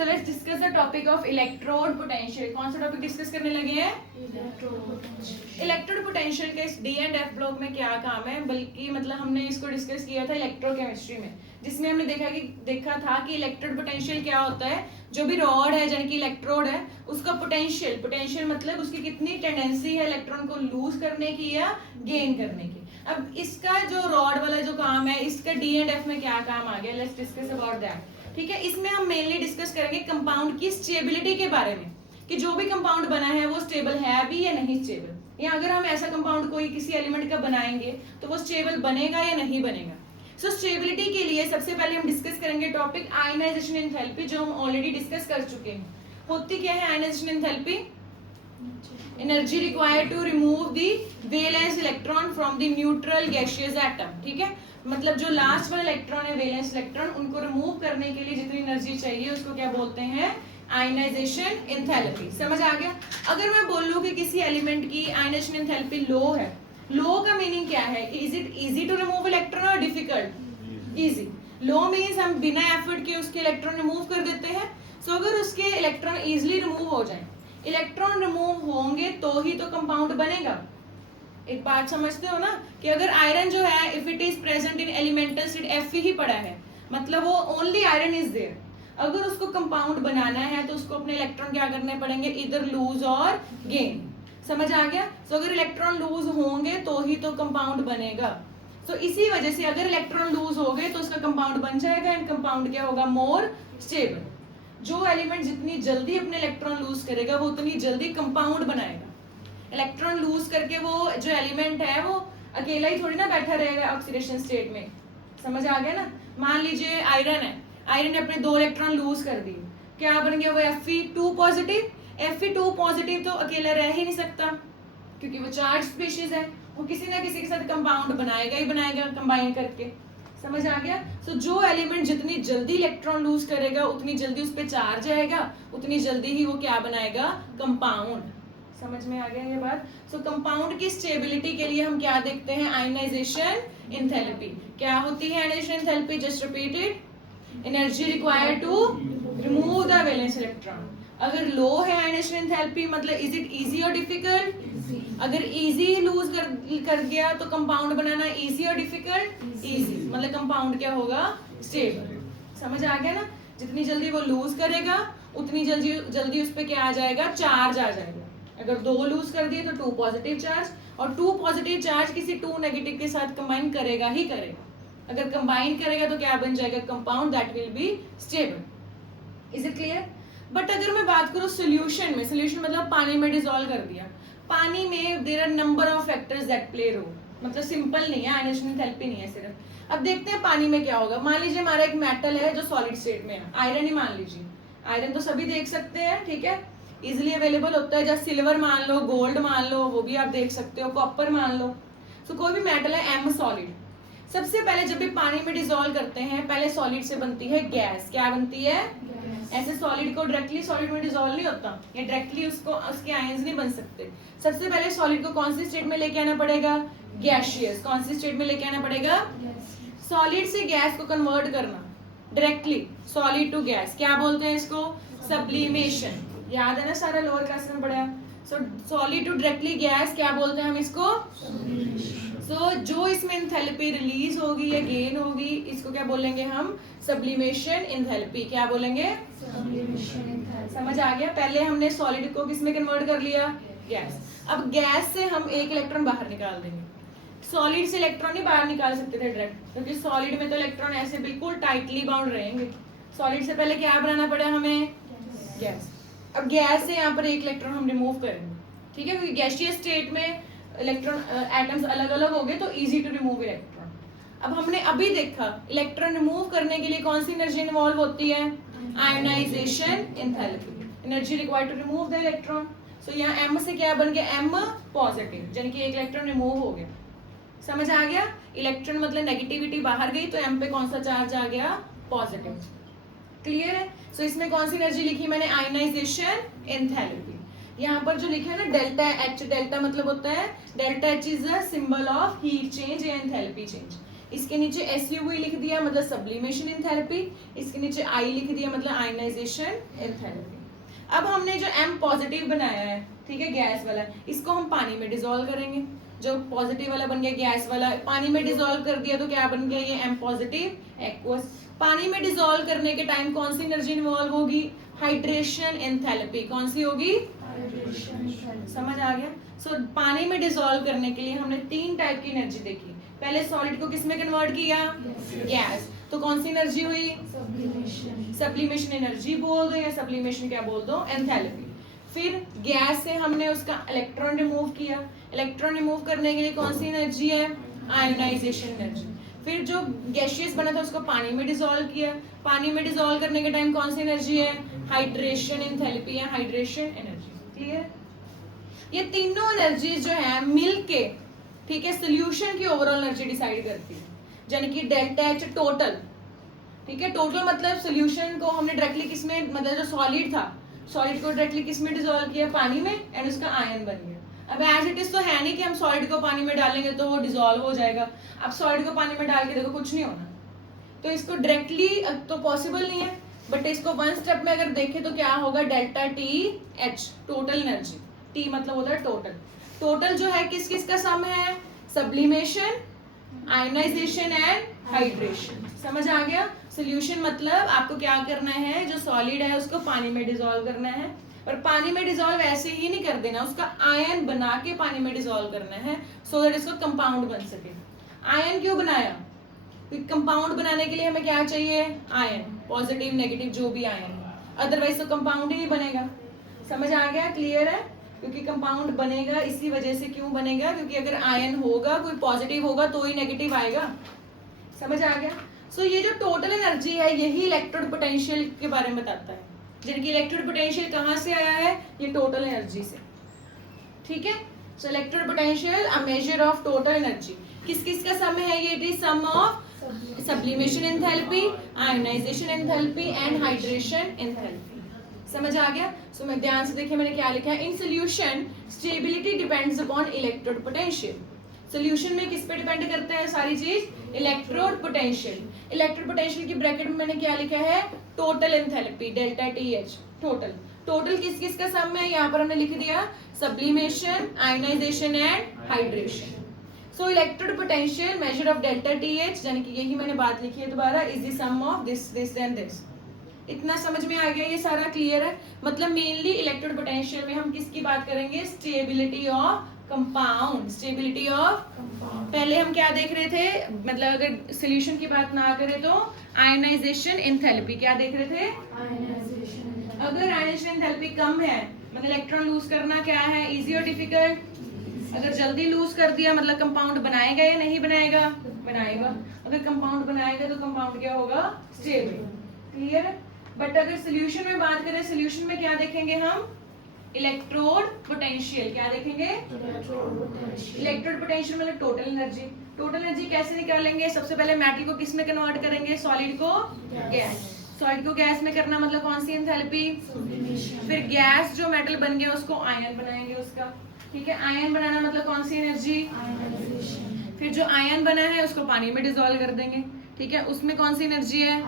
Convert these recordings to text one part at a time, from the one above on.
So let's discuss the topic of electrode potential. कौन सा topic discuss करने लगे हैं? इलेक्ट्रोड पोटेंशियल के डी एंड एफ ब्लॉक में क्या काम है, बल्कि मतलब हमने इसको डिस्कस किया था इलेक्ट्रोकेमिस्ट्री में, जिसमें हमने देखा था कि इलेक्ट्रोड पोटेंशियल क्या होता है। जो भी रॉड है यानी कि इलेक्ट्रोड है, उसका पोटेंशियल मतलब उसकी कितनी टेंडेंसी है इलेक्ट्रॉन को लूज करने की या गेन करने की। अब इसका जो रॉड वाला जो काम है, इसका डी एंड एफ में क्या काम आ गया, लेट्स डिस्कस अबाउट दैट। ठीक है, इसमें हम मेनली डिस्कस करेंगे कंपाउंड की स्टेबिलिटी के बारे में, कि जो भी कंपाउंड बना है वो स्टेबल है भी या नहीं स्टेबल, या अगर हम ऐसा कंपाउंड कोई किसी एलिमेंट का बनाएंगे तो वो स्टेबल बनेगा या नहीं बनेगा। सो स्टेबिलिटी के लिए सबसे पहले हम डिस्कस करेंगे टॉपिक आयनाइजेशन एंथैल्पी, जो हम ऑलरेडी डिस्कस कर चुके हैं। होती क्या है ionisation enthalpy? Energy required to remove the valence electron from the neutral gaseous atom. ठीक है, मतलब जो लास्ट वाला इलेक्ट्रॉन है वैलेंस इलेक्ट्रॉन, उनको रिमूव करने के लिए जितनी एनर्जी चाहिए उसको क्या बोलते हैं? Ionisation enthalpy. समझ आ गया? अगर मैं बोलूं कि किसी एलिमेंट की आयनाइजेशन एंथैल्पी लो है, लो का मीनिंग क्या है? Is it easy to remove electron और डिफिकल्ट? इजी। लो मीन्स हम बिना एफर्ट के उसके इलेक्ट्रॉन रिमूव कर देते हैं। सो अगर उसके इलेक्ट्रॉन इजीली रिमूव हो जाए, इलेक्ट्रॉन रिमूव होंगे तो ही तो कंपाउंड बनेगा। एक बात समझते हो ना, कि अगर आयरन जो है if it is present in elemental state, एफ ही पड़ा है, मतलब वो ओनली आयरन इज देयर। अगर उसको कंपाउंड बनाना है तो उसको अपने इलेक्ट्रॉन क्या करने पड़ेंगे? इधर लूज और गेन। समझ आ गया? तो अगर इलेक्ट्रॉन लूज होंगे तो ही तो कंपाउंड बनेगा। तो इसी वजह से अगर इलेक्ट्रॉन लूज हो गए तो उसका कंपाउंड बन जाएगा, एंड कंपाउंड क्या होगा? More stable. जो एलिमेंट जितनी जल्दी अपने इलेक्ट्रॉन लूज करेगा वो उतनी जल्दी कंपाउंड बनाएगा। इलेक्ट्रॉन लूज करके वो जो एलिमेंट है वो अकेला ही थोड़ी ना बैठा रहेगा ऑक्सीडेशन स्टेट में। समझ आ गया ना? मान लीजिए आयरन है, आयरन ने अपने 2 इलेक्ट्रॉन लूज कर दिए, क्या बन गया? वो Fe2 पॉजिटिव। Fe2 पॉजिटिव तो अकेला रह ही नहीं सकता, क्योंकि वो चार्ज स्पीशीज है, वो किसी ना किसी के साथ कंपाउंड बनाएगा ही बनाएगा कंबाइन करके। समझ आ गया? सो जो एलिमेंट जितनी जल्दी इलेक्ट्रॉन लूज करेगा उतनी जल्दी उस पर चार्ज आएगा, उतनी जल्दी ही वो क्या बनाएगा? कंपाउंड। समझ में आ गया ये बात? सो कंपाउंड की स्टेबिलिटी के लिए हम क्या देखते हैं? Ionisation enthalpy. क्या होती है ionisation enthalpy? Just repeat it. Energy required to remove the valence electron. अगर लो है आयनाइजेशन एंथैल्पी, मतलब इज इट इजी और डिफिकल्ट? अगर इजी लूज कर गया तो कंपाउंड बनाना इजी और डिफिकल्ट? इजी, मतलब कंपाउंड क्या होगा? स्टेबल। समझ आ गया ना? जितनी जल्दी वो लूज करेगा उतनी जल्दी उस पर क्या आ जाएगा? चार्ज आ जाएगा। अगर 2 लूज कर दिए तो 2 पॉजिटिव चार्ज, और 2 पॉजिटिव चार्ज किसी 2 नेगेटिव के साथ कंबाइन करेगा ही करेगा। अगर कंबाइन करेगा तो क्या बन जाएगा? Compound that will be stable. Is it clear? But अगर मैं बात करूं सोल्यूशन में, सोल्यूशन मतलब पानी में डिसॉल्व कर दिया, पानी में there are number of factors that play role, मतलब सिंपल नहीं है, आयनाइजेशन एंथैल्पी नहीं है सिर्फ। अब देखते हैं पानी में क्या होगा। मान लीजिए हमारा एक मेटल है जो सॉलिड स्टेट में है, आयरन ही मान लीजिए। आयरन तो सभी देख सकते हैं, ठीक है, इजिली अवेलेबल होता है। जैसे सिल्वर मान लो, गोल्ड मान लो, वो भी आप देख सकते हो, कॉपर मान लो। तो कोई भी मेटल है एम सॉलिड, सबसे पहले जब भी पानी में डिसॉल्व करते हैं पहले सॉलिड से बनती है गैस। क्या बनती है? ऐसे सॉलिड को डायरेक्टली सॉलिड में डिसॉल्व नहीं होता, या डायरेक्टली उसके आयंस नहीं बन सकते। सबसे पहले सॉलिड को कौन सी स्टेट में लेके आना पड़ेगा? गैसियस। कौन सी स्टेट में लेके आना पड़ेगा? सॉलिड से गैस को कन्वर्ट करना डायरेक्टली, सॉलिड टू गैस, क्या बोलते हैं इसको? सब्लिमेशन। याद है ना सारा लोअर क्लास में पढ़ा? So solid to directly gas क्या बोलते हैं हम इसको? सो जो इसमें एंथैल्पी रिलीज होगी या गेन होगी, इसको क्या बोलेंगे हम? Sublimation enthalpy. क्या बोलेंगे? समझ आ गया? पहले हमने सॉलिड को किस में कन्वर्ट कर लिया? गैस। अब गैस से हम एक इलेक्ट्रॉन बाहर निकाल देंगे। सॉलिड से इलेक्ट्रॉन नहीं बाहर निकाल सकते थे डायरेक्ट, क्योंकि सॉलिड में तो इलेक्ट्रॉन ऐसे बिल्कुल टाइटली बाउंड रहेंगे। सॉलिड से पहले क्या बनाना पड़ा हमें? गैस। अब गैस से यहाँ पर एक इलेक्ट्रॉन हम रिमूव करेंगे, ठीक है, क्योंकि गैसियस स्टेट में इलेक्ट्रॉन एटम्स अलग अलग हो गए तो इजी टू रिमूव इलेक्ट्रॉन। अब हमने अभी देखा इलेक्ट्रॉन रिमूव करने के लिए कौन सी एनर्जी इन्वॉल्व होती है? Ionisation enthalpy. Energy required to remove the electron. So यहाँ m से क्या बन गया? m पॉजिटिव, यानी कि एक इलेक्ट्रॉन रिमूव हो गया। समझ आ गया? इलेक्ट्रॉन मतलब नेगेटिविटी बाहर गई तो m पे कौन सा चार्ज आ गया? पॉजिटिव। क्लियर है? सो इसमें कौन सी एनर्जी लिखी मैंने? Ionisation enthalpy. यहाँ पर जो लिखा है ना डेल्टा एच, डेल्टा मतलब होता है delta H is a symbol of heat change या एंथैल्पी चेंज। इसके नीचे SUV लिख दिया मतलब सब्लिमेशन एंथैल्पी, इसके नीचे I लिख दिया मतलब आयनाइजेशन एंथैल्पी। अब हमने जो M पॉजिटिव बनाया है, ठीक है, गैस वाला, इसको हम पानी में डिसॉल्व करेंगे। जो पॉजिटिव वाला बन गया गैस वाला, पानी में डिसॉल्व कर दिया तो क्या बन गया ये M पॉजिटिव एक्वस। पानी में डिसॉल्व करने के टाइम कौन सी एनर्जी इन्वॉल्व होगी? Hydration enthalpy. कौन सी होगी? समझ आ गया? सो पानी में डिसॉल्व करने के लिए हमने 3 टाइप की एनर्जी देखी। पहले सॉलिड को किस में कन्वर्ट किया? गैस। तो कौन सी एनर्जी हुई? सब्लिमेशन एनर्जी बोल दो या सब्लिमेशन क्या बोल दो? एंथैल्पी। फिर गैस से हमने उसका इलेक्ट्रॉन रिमूव किया। इलेक्ट्रॉन रिमूव करने के लिए कौन सी एनर्जी है? Ionisation energy. फिर जो गैसियस बना था उसको पानी में डिसॉल्व किया। पानी में डिसॉल्व करने के टाइम कौन सी एनर्जी है? हाइड्रेशन एंथैल्पी है, हाइड्रेशन एनर्जी। क्लियर? ये तीनों एनर्जीज जो है मिलके, ठीक है, सॉल्यूशन की ओवरऑल एनर्जी डिसाइड करती है, यानी कि डेल्टा एच टोटल। ठीक है, टोटल मतलब सॉल्यूशन को हमने डायरेक्टली किसमें, मतलब जो सॉलिड था, सॉलिड को डायरेक्टली किसमें डिसॉल्व किया? पानी में, एंड उसका आयन बन गया। अब एज इट इज तो है नहीं कि हम सॉलिड को पानी में डालेंगे तो वो डिसॉल्व हो जाएगा। अब सॉलिड को पानी में डाल के देखो कुछ नहीं होना, तो इसको डायरेक्टली तो पॉसिबल नहीं है, बट इसको वन स्टेप में अगर देखें तो क्या होगा? Delta T H total energy. T मतलब होता है टोटल। टोटल जो है किस किस का सम है? Sublimation, ionisation and hydration. समझ आ गया? सॉल्यूशन मतलब आपको क्या करना है, जो सॉलिड है उसको पानी में डिसॉल्व करना है, और पानी में डिसॉल्व ऐसे ही नहीं कर देना, उसका आयन बना के पानी में डिसॉल्व करना है, सो दैट इसको कंपाउंड बन सके। आयन क्यों बनाया? कंपाउंड बनाने के लिए हमें क्या चाहिए? आयन, पॉजिटिव नेगेटिव जो भी आयन है, अदरवाइज तो कंपाउंड ही नहीं बनेगा। समझ आ गया? क्लियर है? क्योंकि कंपाउंड बनेगा इसी वजह से। क्यों बनेगा? क्योंकि अगर आयन होगा, कोई पॉजिटिव होगा तो ही नेगेटिव आएगा। समझ आ गया? सो ये जो टोटल एनर्जी है यही इलेक्ट्रोड पोटेंशियल के बारे में बताता है। जिनकी इलेक्ट्रोड पोटेंशियल कहाँ से आया है? ये टोटल एनर्जी से। ठीक है, so electrode potential a measure of total energy. किस किस का सम है ये? It is sum of sublimation enthalpy, ionisation enthalpy and hydration enthalpy. समझ आ गया? सो मैं ध्यान से देखिए मैंने क्या लिखा है। In solution stability depends upon electrode potential. Solution में किस पे डिपेंड करता है सारी चीज? Electrode potential. इलेक्ट्रोड पोटेंशियल की ब्रैकेट में मैंने क्या लिखा है? Total enthalpy, delta T H. Total total किस किस का सम है? यहाँ पर हमने लिख दिया sublimation, ionisation and hydration. So electrode potential measure of delta T H, यानी कि यही मैंने बात लिखी है दोबारा, is the sum of this this and this. इतना समझ में आ गया? ये सारा क्लियर है? मतलब मेनली इलेक्ट्रोड पोटेंशियल में हम किसकी बात करेंगे? Stability of compound. Stability of compound. पहले हम क्या देख रहे थे? मतलब अगर सॉल्यूशन की बात ना करें तो आयनाइजेशन एंथैल्पी। क्या देख रहे थे? आयनाइजेशन। अगर आयनाइजेशन एंथैल्पी कम है मतलब इलेक्ट्रॉन लूज करना क्या है? इजी और डिफिकल्ट? अगर जल्दी लूज कर दिया मतलब कंपाउंड बनाएगा या नहीं बनाएगा? बनाएगा। अगर कंपाउंड बनाएगा तो कंपाउंड क्या होगा? स्टेबल। क्लियर है? बट अगर सॉल्यूशन में बात करें, सॉल्यूशन में क्या देखेंगे हम? Electrode potential. क्या देखेंगे? इलेक्ट्रोड पोटेंशियल मतलब टोटल एनर्जी। टोटल एनर्जी कैसे निकालेंगे? सबसे पहले मेटल को किस में कन्वर्ट करेंगे? सॉलिड को गैस। सॉलिड को गैस में करना मतलब कौन सी एंथैल्पी? फिर गैस जो मेटल बन गया उसको आयन बनाएंगे उसका। ठीक है, आयन बनाना मतलब कौन सी एनर्जी? फिर जो आयन बना है उसको पानी में डिसॉल्व कर देंगे। ठीक है, उसमें कौन सी एनर्जी है?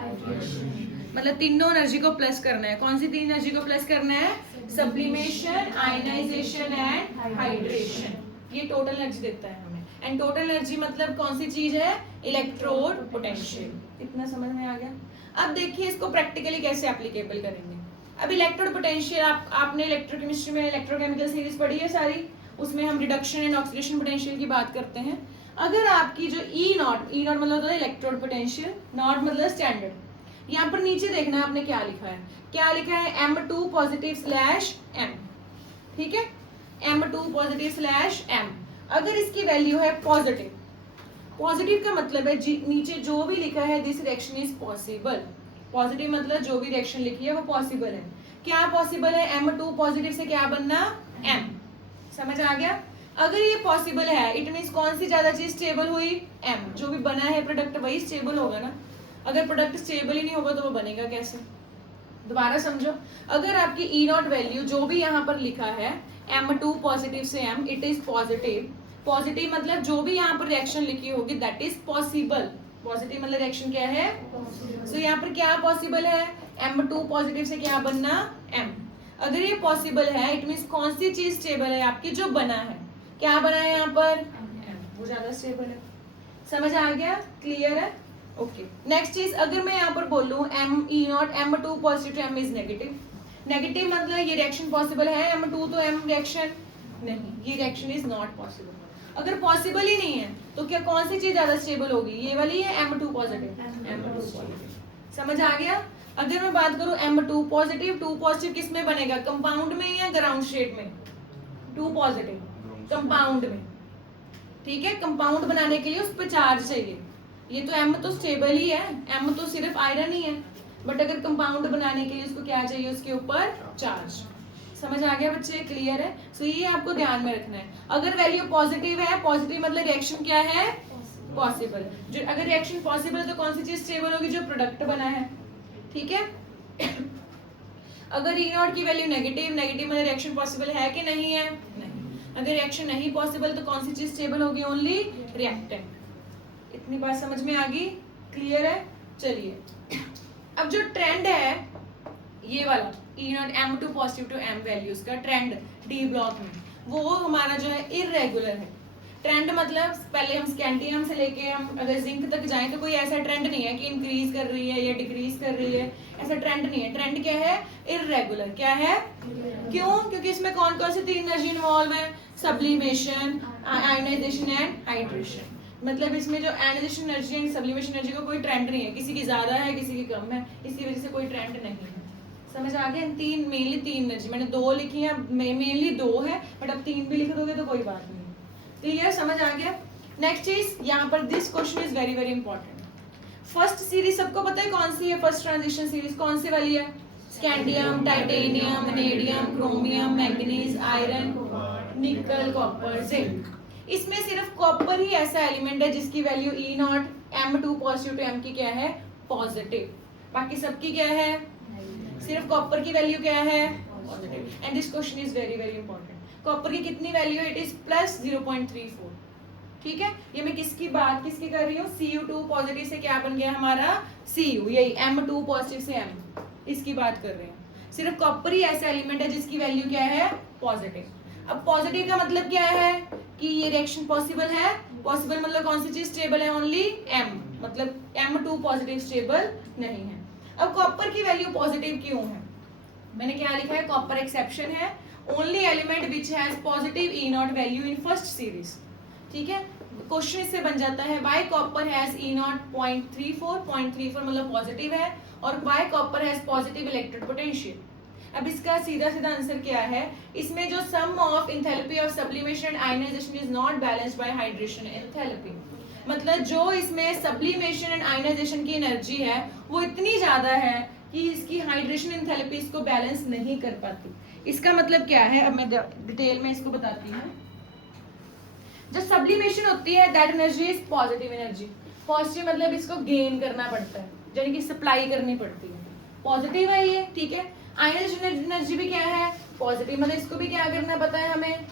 मतलब तीनों एनर्जी को प्लस करना है। कौन सी तीन एनर्जी को प्लस करना है? Sublimation, ionisation and hydration. ये टोटल एनर्जी देता है हमें। एंड टोटल एनर्जी मतलब कौन सी चीज है? Electrode potential. इतना समझ में आ गया? अब देखिए इसको प्रैक्टिकली कैसे एप्लीकेबल करेंगे। अब इलेक्ट्रोड पोटेंशियल आपने इलेक्ट्रोकेमिस्ट्री में इलेक्ट्रोकेमिकल सीरीज पढ़ी है सारी, उसमें हम रिडक्शन एंड ऑक्सीडेशन पोटेंशियल की बात करते हैं। अगर आपकी जो ई नॉट मतलब होता है इलेक्ट्रोड पोटेंशियल, नॉट मतलब स्टैंडर्ड। यहाँ पर नीचे देखना है आपने क्या लिखा है। क्या लिखा है? M2 positive slash M। ठीक है, M2 पॉजिटिव स्लैश M। अगर इसकी वैल्यू है पॉजिटिव, पॉजिटिव का मतलब है नीचे जो भी लिखा है this reaction is possible. Positive मतलब जो भी रिएक्शन लिखी है वो पॉसिबल है। क्या पॉसिबल है? M2 पॉजिटिव से क्या बनना? M। समझ आ गया? अगर ये पॉसिबल है इट मीन्स कौन सी ज्यादा चीज स्टेबल हुई? M। जो भी बना है प्रोडक्ट वही स्टेबल होगा ना। अगर प्रोडक्ट स्टेबल ही नहीं होगा तो वो बनेगा कैसे? दोबारा समझो, अगर आपकी E नॉट वैल्यू जो भी यहाँ पर लिखा है M2 पॉजिटिव से M, it is positive, positive मतलब जो भी यहाँ पर रिएक्शन लिखी होगी दैट इज पॉसिबल। पॉजिटिव मतलब रिएक्शन क्या है? सो यहाँ पर क्या पॉसिबल है? M2 पॉजिटिव से क्या बनना? M। अगर ये पॉसिबल है इट मीन्स कौन सी चीज स्टेबल है आपकी? जो बना है, क्या बना है यहाँ पर? M, वो ज्यादा स्टेबल है। समझ आ गया? क्लियर है? ओके। नेक्स्ट चीज, अगर मैं यहाँ पर बोलूँ ME0 M2 positive to M is negative, negative मतलब ये रिएक्शन पॉसिबल है? M2 तो M रिएक्शन नहीं, ये रिएक्शन इज नॉट पॉसिबल। अगर पॉसिबल ही नहीं है तो क्या कौन सी चीज ज्यादा स्टेबल होगी? ये वाली है M2 पॉजिटिव, M2 पॉजिटिव। समझ आ गया? अगर मैं बात करूं M2 पॉजिटिव, 2 पॉजिटिव किस में बनेगा? कंपाउंड में या ग्राउंड स्टेट में? 2 पॉजिटिव कंपाउंड में, ठीक है। कंपाउंड बनाने के लिए उस पर चार्ज चाहिए। ये तो M तो स्टेबल ही है, M तो सिर्फ आयरन ही है, बट अगर कंपाउंड बनाने के लिए उसको क्या चाहिए? उसके ऊपर चार्ज। समझ आ गया बच्चे? क्लियर है? सो ये आपको ध्यान में रखना है। अगर वैल्यू पॉजिटिव है, पॉजिटिव मतलब रिएक्शन क्या है? पॉसिबल। जो अगर रिएक्शन पॉसिबल है तो कौन सी चीज स्टेबल होगी? जो प्रोडक्ट बना है, ठीक है। अगर E0 की वैल्यू नेगेटिव, नेगेटिव मतलब रिएक्शन पॉसिबल है कि नहीं है? नहीं। अगर रिएक्शन नहीं पॉसिबल तो कौन सी चीज स्टेबल होगी? Only reactant. इतनी बात समझ में आ गई? क्लियर है? चलिए, अब जो ट्रेंड है ये वाला E0 M2 positive to M values का ट्रेंड D ब्लॉक में, वो हमारा जो है इरेगुलर है। ट्रेंड मतलब पहले हम स्कैंडियम से लेके हम अगर जिंक तक जाएं तो कोई ऐसा ट्रेंड नहीं है कि इंक्रीज कर रही है या डिक्रीज कर रही है, ऐसा ट्रेंड नहीं है। ट्रेंड क्या है? इरेगुलर। क्या है? क्यों? क्योंकि इसमें कौन कौन सी 3 एनर्जी इन्वॉल्व है? Sublimation, ionisation and hydration. मतलब इसमें जो ionisation energy and sublimation energy का कोई ट्रेंड नहीं है, किसी की ज्यादा है किसी की कम है, इसी वजह से कोई ट्रेंड नहीं है। समझ आ गया? तीन मेनली 3 एनर्जी, मैंने 2 लिखी है, मेनली 2 है, बट अब 3 भी लिख दोगे तो कोई बात नहीं। क्लियर? समझ आ गया? नेक्स्ट चीज यहाँ पर this question is very very important. First series सबको पता है कौन सी है? फर्स्ट ट्रांजिशन सीरीज कौन सी वाली है? Scandium, titanium, vanadium, chromium, manganese, iron, निकल, कॉपर, जिंक। इसमें सिर्फ कॉपर ही ऐसा एलिमेंट है जिसकी value E0 M2 positive to M की क्या है? पॉजिटिव। बाकी सबकी क्या है? सिर्फ कॉपर की वैल्यू क्या है? Positive. And this question is very very important. Copper की कितनी वैल्यू है? It is plus 0.34। ठीक है, ये मैं किसकी किसकी कर रही हूँ? Cu2 पॉजिटिव से क्या बन गया हमारा? Cu, यही M2 पॉजिटिव से M, इसकी बात कर रहे हैं। सिर्फ कॉपर ही ऐसा एलिमेंट है जिसकी वैल्यू क्या है? पॉजिटिव। अब पॉजिटिव का मतलब क्या है? कि ये रिएक्शन पॉसिबल है। पॉसिबल मतलब कौन सी चीज स्टेबल है? ओनली M, मतलब M2 पॉजिटिव स्टेबल नहीं है। अब कॉपर की वैल्यू पॉजिटिव क्यों है? मैंने क्या लिखा है? कॉपर एक्सेप्शन है, only element which has positive E0 value in first series. ठीक है, क्वेश्चन इससे बन जाता है व्हाई कॉपर हैज E0 0.34 मतलब पॉजिटिव है, और why copper has positive electric potential. अब इसका सीधा सीधा आंसर क्या है? इसमें जो sum of enthalpy of sublimation and ionisation is not balanced by hydration enthalpy. मतलब जो इसमें सब्लिमेशन एंड आयनाइजेशन की एनर्जी है वो इतनी ज्यादा है कि इसकी हाइड्रेशन एंथैल्पी इसको बैलेंस नहीं कर पाती। इसका मतलब क्या है? अब मैं डिटेल में इसको बताती हूँ। जब सब्लिमेशन होती है that energy is positive energy. Positive मतलब इसको गेन करना पड़ता है, यानी कि सप्लाई करनी पड़ती है, पॉजिटिव है ये। ठीक है, आयनाइजेशन एनर्जी भी क्या है? पॉजिटिव, मतलब इसको भी क्या करना पड़ता है? हमें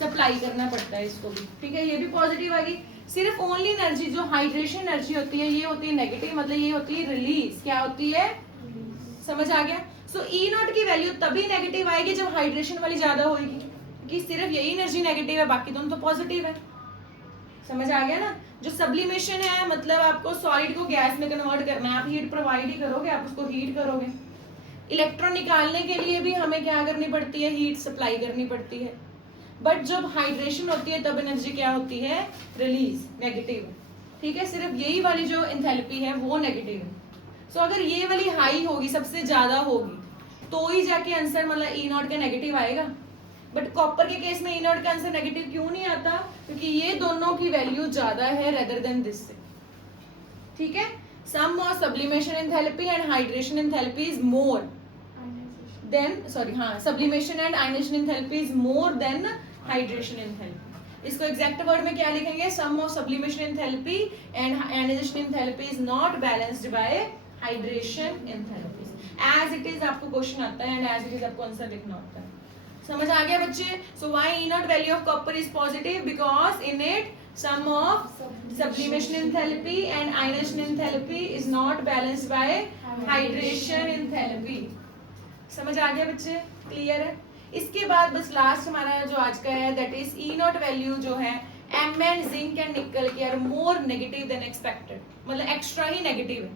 सप्लाई करना पड़ता है इसको भी। ठीक है, ये भी पॉजिटिव आएगी। सिर्फ ओनली एनर्जी जो हाइड्रेशन एनर्जी होती है ये होती है नेगेटिव, मतलब ये होती है रिलीज। क्या होती है? समझ आ गया? सो E0 की वैल्यू तभी नेगेटिव आएगी जब हाइड्रेशन वाली ज्यादा होगी, कि सिर्फ यही एनर्जी नेगेटिव है, बाकी दोनों तो पॉजिटिव है। समझ आ गया ना? जो सब्लिमेशन है मतलब आपको सॉलिड को गैस में कन्वर्ट करना है, आप हीट प्रोवाइड ही करोगे, आप उसको हीट करोगे। इलेक्ट्रॉन निकालने के लिए भी हमें क्या करनी पड़ती है? हीट सप्लाई करनी पड़ती है। बट जब हाइड्रेशन होती है तब एनर्जी क्या होती है? Release, negative. ठीक है, सिर्फ यही वाली जो एंथैल्पी है वो नेगेटिव है। सो अगर ये वाली हाई होगी, सबसे ज्यादा होगी, तो ही जाके आंसर मतलब E0 का नेगेटिव आएगा। बट कॉपर के केस में E0 का आंसर नेगेटिव क्यों नहीं आता? क्योंकि ये दोनों की वैल्यू ज्यादा है रेदर देन दिस से। ठीक है, sum of sublimation enthalpy and hydration enthalpy is more than sublimation and ionisation enthalpy is more than hydration enthalpy. इसको एग्जैक्ट वर्ड में क्या लिखेंगे? Sum of sublimation enthalpy and ionisation enthalpy is not balanced by hydration enthalpy. As it is आपको question आता है and as it is आपको answer लिखना होता है। समझ आ गया बच्चे? So why E naught value of copper is positive? Because in it sum of sublimation enthalpy and ionization enthalpy is not balanced by hydration enthalpy. समझ आ गया बच्चे? क्लियर है? इसके बाद बस लास्ट हमारा जो आज का है that is E naught value जो है M and zinc and nickel के are more negative than expected, मतलब एक्स्ट्रा ही नेगेटिव है।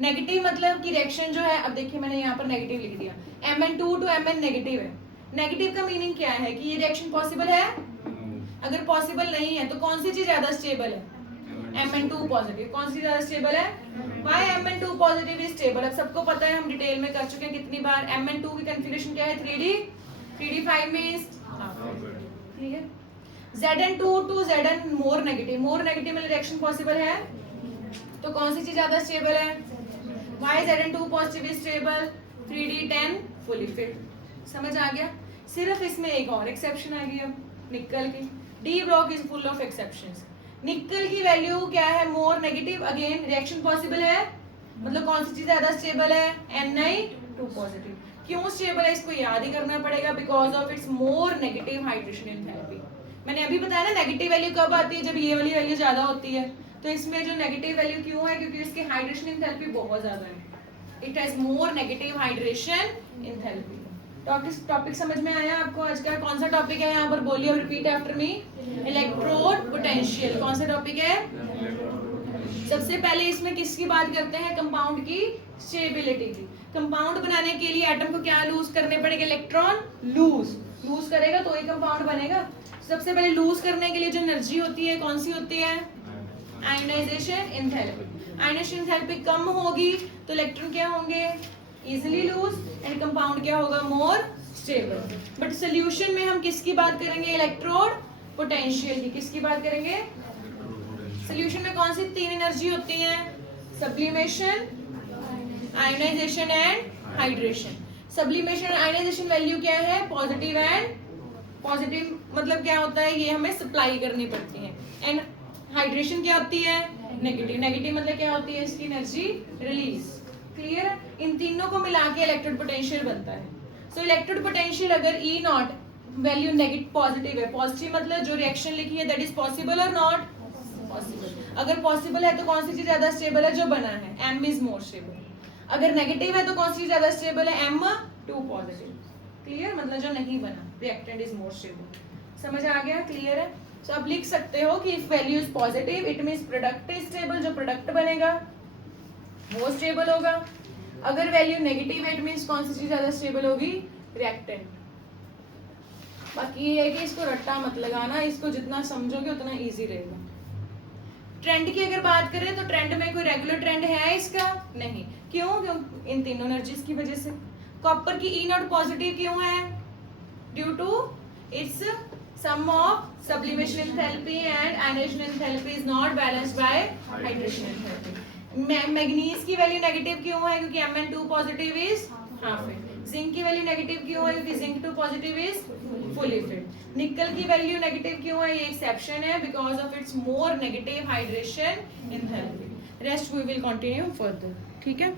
नेगेटिव मतलब कि रिएक्शन जो है, अब देखिए मैंने यहाँ पर नेगेटिव लिख दिया, Mn2 टू Mn नेगेटिव है। नेगेटिव का मीनिंग क्या है कि ये रिएक्शन पॉसिबल है? अगर पॉसिबल नहीं है तो कौन सी चीज ज्यादा स्टेबल है? Mn2 positive. कौन सी ज्यादा स्टेबल है? Why Mn2 positive is stable? अब सबको पता है, हम डिटेल में कर चुके हैं कितनी बार। Mn2 की कन्फिग्रेशन क्या है? 3d5 means clear. Zn2 to Zn more negative. More negative में रिएक्शन पॉसिबल है तो कौन सी चीज ज्यादा स्टेबल है? Why Zn2 positive is stable? 3d10 fully fit. समझ आ गया? सिर्फ इसमें एक और एक्सेप्शन आ गई अब निकल की। D block is full of exceptions. निकल की वैल्यू क्या है? More negative. Again reaction possible है, मतलब कौन सी चीज ज्यादा स्टेबल है? Ni2 positive. क्यों स्टेबल है इसको याद ही करना पड़ेगा, because of its more negative hydration enthalpy. मैंने अभी बताया ना नेगेटिव वैल्यू कब आती है? जब ये वाली वैल्यू ज्यादा होती है। तो इसमें जो नेगेटिव वैल्यू क्यों है? क्योंकि इसकी हाइड्रेशन एंथैल्पी बहुत ज्यादा है। It has more negative hydration enthalpy. Topic समझ में आया आपको? आज का कौन सा टॉपिक है यहाँ पर? बोलिए, repeat after me. Electrode potential. कौन सा टॉपिक है? सबसे पहले इसमें किसकी बात करते हैं? कंपाउंड की स्टेबिलिटी की। कंपाउंड बनाने के लिए एटम को क्या लूज करने पड़ेगा? इलेक्ट्रॉन लूज करेगा तो ही कंपाउंड बनेगा। सबसे पहले लूज करने के लिए जो एनर्जी होती है कौन सी होती है? Ionisation enthalpy. आयनाइजेशन एंथैल्पी कम होगी तो इलेक्ट्रॉन क्या होंगे? इजिली लूज एंड कंपाउंड क्या होगा? More stable. बट सोल्यूशन में हम किसकी बात करेंगे? इलेक्ट्रोड पोटेंशियल की। किसकी बात करेंगे? सोल्यूशन में कौन सी तीन एनर्जी होती हैं? Sublimation, ionisation and hydration. Sublimation और आयनाइजेशन वैल्यू क्या है? पॉजिटिव एंड पॉजिटिव मतलब क्या होता है? ये हमें सप्लाई करनी पड़ती है। एंड हाइड्रेशन क्या होती है? नेगेटिव। नेगेटिव मतलब क्या होती है? इसकी एनर्जी रिलीज। क्लियर है? इन तीनों को मिला के इलेक्ट्रोड पोटेंशियल बनता है। सो इलेक्ट्रोड पोटेंशियल अगर ई नॉट वैल्यू नेगेटिव पॉजिटिव है, पॉजिटिव मतलब जो रिएक्शन लिखी है दैट इज पॉसिबल और नॉट पॉसिबल। अगर पॉसिबल है तो कौन सी चीज ज्यादा स्टेबल है? जो बना है M इज मोर स्टेबल। अगर नेगेटिव है तो कौन सी चीज ज्यादा स्टेबल है? M2 positive. क्लियर? मतलब जो नहीं बना, रिएक्टेंट इज मोर स्टेबल। समझ आ गया? क्लियर है? सो आप लिख सकते हो कि if value is positive it means product is stable. जो प्रोडक्ट बनेगा वो स्टेबल होगा। अगर वैल्यू नेगेटिव है इट मींस कौन सी चीज ज्यादा स्टेबल होगी? रिएक्टेंट। बाकी ये है कि इसको रट्टा मत लगाना, इसको जितना समझोगे उतना इजी रहेगा। ट्रेंड की अगर बात करें तो ट्रेंड में कोई रेगुलर ट्रेंड है इसका? नहीं। क्यों? इन तीनों एनर्जीज की वजह से। कॉपर की ई नॉट पॉजिटिव क्यों है? Due to its sum of sublimation enthalpy and ionisation enthalpy is not balanced by hydration enthalpy. Manganese की वैल्यू नेगेटिव क्यों है? क्योंकि Mn2 positive is half fit. Zinc की वैल्यू नेगेटिव क्यों है? क्योंकि Zn2 positive is fully fit. निकल की वैल्यू नेगेटिव क्यों है? ये एक्सेप्शन है because of its more negative hydration enthalpy. Rest we will continue further. ठीक है?